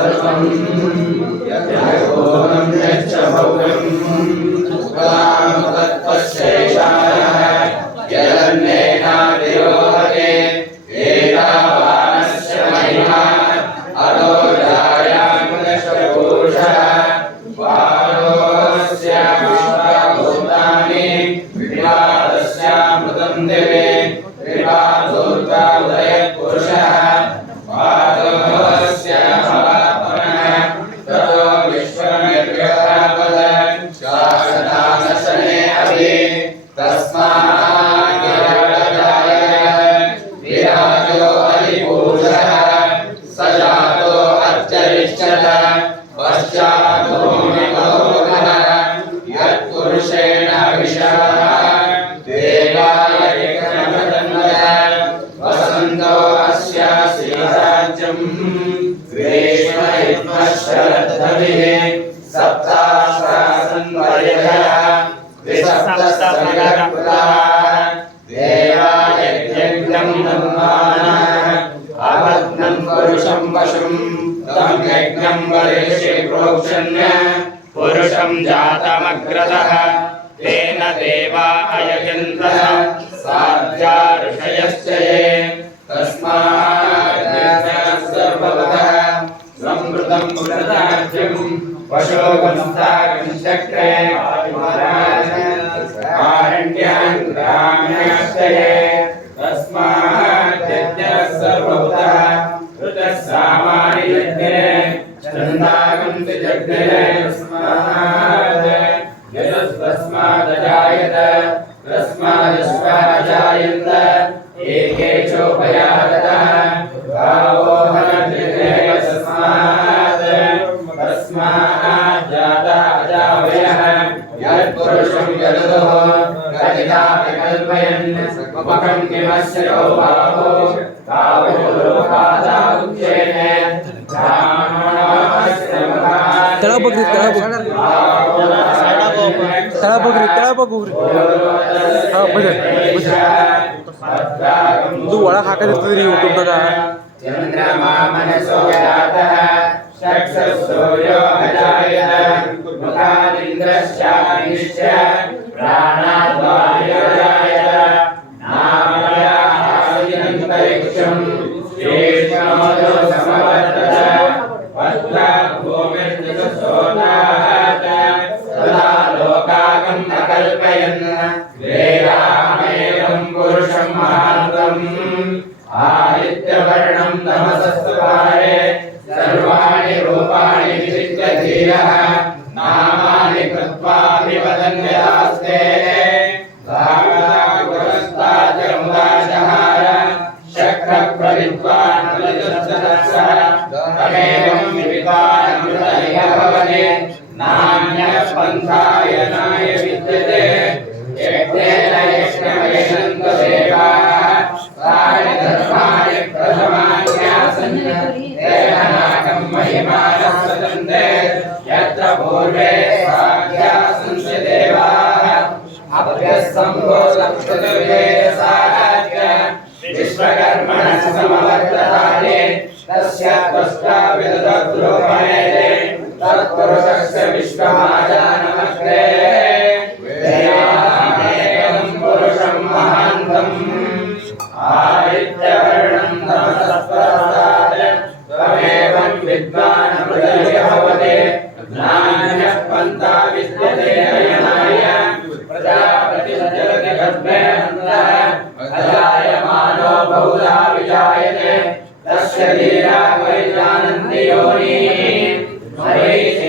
सर्वं यज्ञोपनं यच्च भोगं तुकां तत्पश्येषाय जगन्ने पुरुषं जातमग्रतः तेन देवा अयजन्तः साध्या ऋषयश्च ये तस्मात् संवृतं मृतराज्यं वशोगस्ताकंशक्रे आरण्यान् ग्राम्याश्रये यत्पुरुषं यदुः कथितापि कल्पयन् मुखं किमस्यो बाहो गावो लोकादा उच्येने ब्राह्मणस्य मुखात् तळा बघ रे, तळा बघ. तळा बघ रे, तळा बघ रे. हा, बघ, बघ. तू वडा खाका देतो तरी युट्यूबला का चन्द्रमा मनसो जातः चक्षुः सूर्यो अजायत मुखादिन्द्रश्चाग्निश्च प्राणाद्वायुर्जायत भवने नान्यः पन्थाय नाय विद्यते। यज्ञेन यज्ञमयशन्तदेवाः तानि धर्माणि प्रथमान्यासन् तेनाकं महिमानः सदन्ते यत्र पूर्वे स्वाध्यासन्ति देवाः अभ्यस्तम्भोदक्षतुर्वेदसाराज्य विश्वकर्मणः समवर्ततानि तस्य त्वष्टा विदधद्रोपणेते तत्पुरुषस्य विश्वमाजानमग्रे वेदामेकं पुरुषं महान्तम् आदित्यवर्णं तमसस्परस्तात् तमेवं विद्वानमृतय भवते नान्यः पन्था विद्यते अयनाय प्रजापतिश्चरति गर्भे अन्तः अजायमानो बहुधा विजायते तस्य धीरा वैजानन्ति योनिः मरीचीनां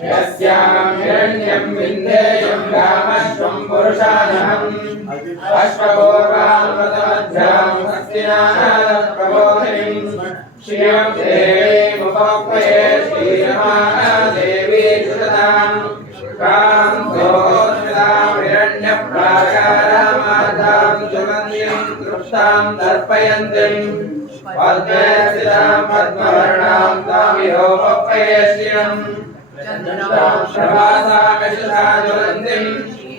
శరణ్యం విందేయం రామస్వం పురుషాదనం అశ్వగోర్వామృత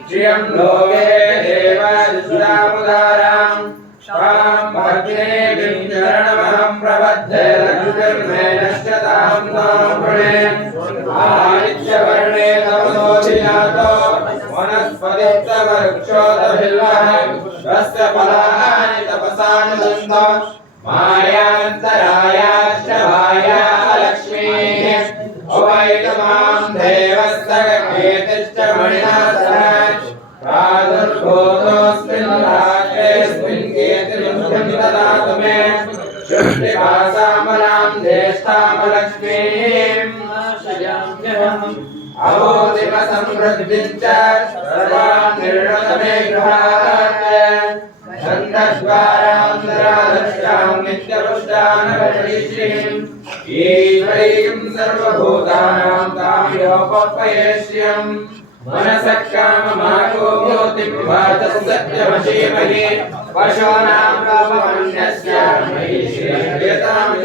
श्रियं लोके च सर्वान् निर्णतमे गृहात् छन्दद्वारान्तरादर्शां नित्यपुष्टानवरीश्रीम् ईश्वरीं सर्वभूतानां तामियोपयेष्यम् मनसः काममाकोभूतिं वाचः सत्यमशीमहि पशूनां काममन्यस्य मयि श्रीयतां च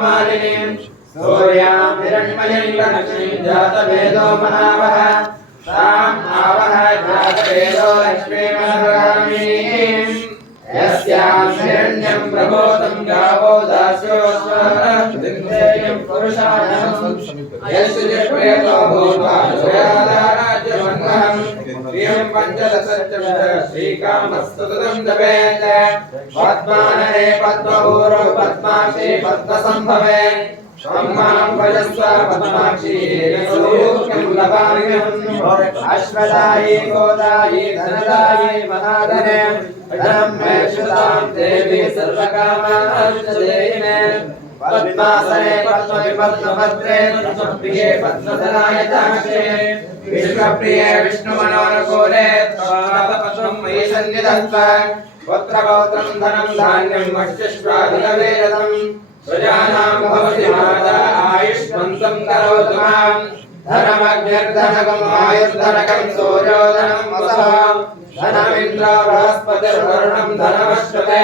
हेममालिनीं सूर्यां हिरण्मयीं लक्ष्मीं जातवेदो महावः ताम् आवह जातवेदो लक्ष्मीमनगामीम् यस्यां हिरण्यं प्रबोधं गावो दास्योऽस्मदिन्देयं पुरुषाणां यस्य च प्रेतो भूत्वा स्वयादाराज्यमन्वहम् గర్భం ప్రియం పంచలసత్యమిత శ్రీకామస్తతం జపేత పద్మానరే పద్మభూరో పద్మాక్షి పద్మసంభవే. బ్రహ్మాం భజస్వ పద్మాక్షి యశోక్యం లభామ్యం అశ్వదాయి గోదాయి ధనదాయి మహాధనే. అజం మే దేవి సర్వకామాన్ पद्मासने पद्मविपद्मभद्रे पद्मप्रिये पद्मधरायताक्षे विश्वप्रिये विष्णुमनोनुकूले त्वापद्मं मयि सन्निधत्व पुत्रपौत्रं धनं धान्यं मत्स्यश्वाधिकवेदम् प्रजानां भवति माता आयुष्मन्तं करोतु मां धनमग्निर्धनकम् आयुर्धनकं सूर्योधनं वसः धनमिन्द्रो बृहस्पतिर्वरुणं धनमश्वते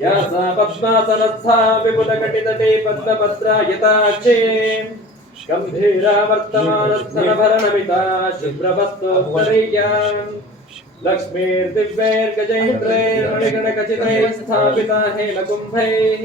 या सा पद्मासनस्था विपुलकटितटे पद्मपत्रायताक्षे गम्भीरा वर्तमानस्थनभरणमिता शुभ्रवस्तोत्तरीयाम् लक्ष्मीर्दिव्यैर्गजैन्द्रैर्मणिगणखचितैः स्थापिता हेमकुम्भैः।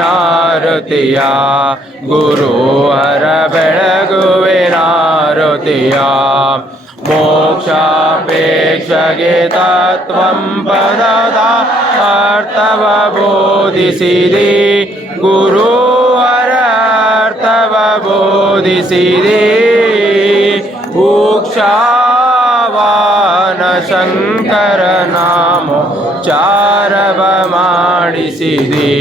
ಆರತಿಯ ಗುರು ಹರ ಬೆಳಗುವಿನಾರತಿಯ. ಮೋಕ್ಷಾಪೇಕ್ಷಗೆ ತತ್ವಂ ಪದದ ಅರ್ಥವ ಬೋಧಿಸಿರಿ ಗುರು ಅರ್ಥವ ಬೋಧಿಸಿರಿ ಉಕ್ಷಾವಾನ ಶಂಕರ ಚಾರವ ಮಾಡಿಸಿದೆ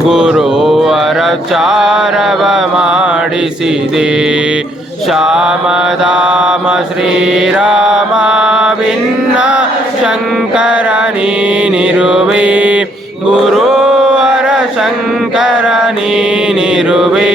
ಗುರುವರ ಚಾರವ ಮಾಡಿಸಿದೆ ಶ್ಯಾಮದಾಮ ಶ್ರೀರಾಮ ಭಿನ್ನ ಶಂಕರ ನೀನಿರುವೆ ಗುರುವರ ಶಂಕರ ನೀನಿರುವೆ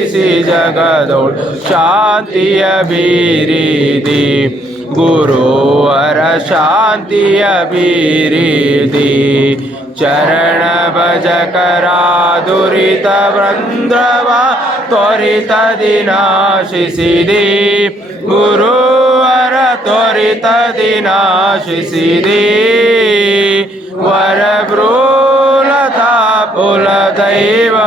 ಕ್ರೋಧವನಾಶಿಸಿ ಜಗದೋಳ್ ಶಾಂತಿಯ ಬೀರಿದಿ. ಗುರುವರ ಶಾಂತಿಯ ಬೀರಿದಿ. ಚರಣ ಭಜಕರ ದುರಿತ ವೃಂದ್ರವ ತ್ವರಿತ ದಿನಾಶಿಸಿದಿ. ಗುರುವರ ತ್ವರಿತ ದಿನಾಶಿಸಿದಿ. ವರಬ್ರೂಲತಾ ಪುಲ ದೈವದಿಂದಲೇ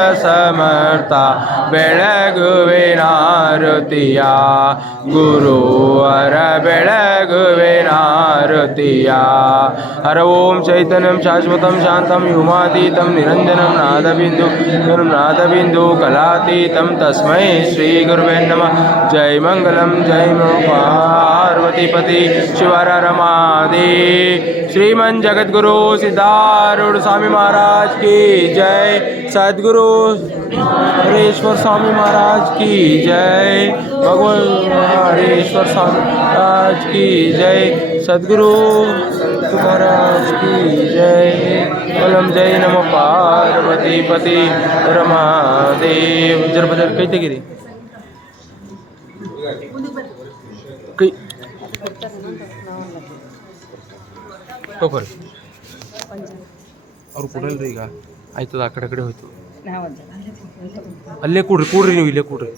ಋಷದಿ ವಾಸಿಸಿದೆ ರಾಜ ಸಿದ್ಧಾರೂಢ ಸಮರ್ಥ ಬೆಳಗುವಿನಾರುತಿಯ ಗುರುವರ ಬೆಳಗುವಿನಾರುತಿಯ ಹರ ಓಂ ಚೈತನ್ಯಂ ಶಾಶ್ವತಂ ಶಾಂತಂ ಯುಮಾತೀತಂ ನಿರಂಜನಂ ನಾದಬಿಂದು ನಾದಬಿಂದು ಕಲಾತೀತಂ ತಸ್ಮೈ ಶ್ರೀ ಗುರುವೇ ನಮಃ ಜೈ ಮಂಗಲಂ ಜೈ ಪಾರ್ವತಿಪತಿ ಶಿವರ ರಮಾದೇ श्रीमन जगतगुरु सिद्धारूढ़ स्वामी महाराज की जय सदगुरु हरेश्वर स्वामी महाराज की जय भगवान हरेश्वर स्वामी महाराज की जय सदगुरु महाराज की जय बलम जय नम पार्वती पति रमादेव जर बजर कई तेगिरी कई ಟೋಕರ್ ಅವ್ರು ಕೊಡಲ್ರಿ ಈಗ ಆಯ್ತದ ಆ ಕಡೆ ಕಡೆ ಹೋಯ್ತು ಅಲ್ಲೇ ಕೂಡ್ರಿ ಕೂಡ್ರಿ ನೀವು ಇಲ್ಲೇ ಕೂಡ್ರಿ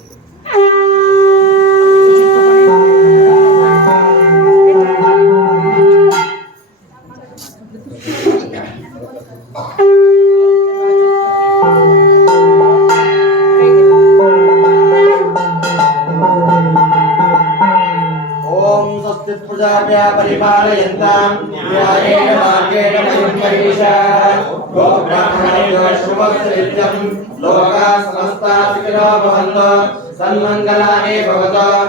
ॐ स्वस्ति प्रजाभ्यः परिपालयन्तां न्यायेन मार्गेण मयं महिषाः गोब्राह्मणेभ्यो शुभस्य नित्यं लोकाः समस्ताः सुखिनो भवन्तु सन्मङ्गलानि भवतु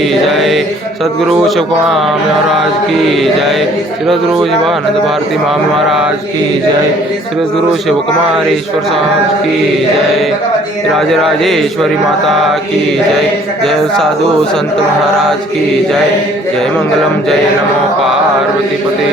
जय सदगुरु शिव कुमार महाराज की जय। श्री गुरु शिवानंद भारती माम महाराज की जय। श्री गुरु शिव कुमारेश्वर साहब की जय। राज राजेश्वरी माता की जय। जय साधु संत महाराज की जय। जय मंगलम, जय नमो पार्वती पते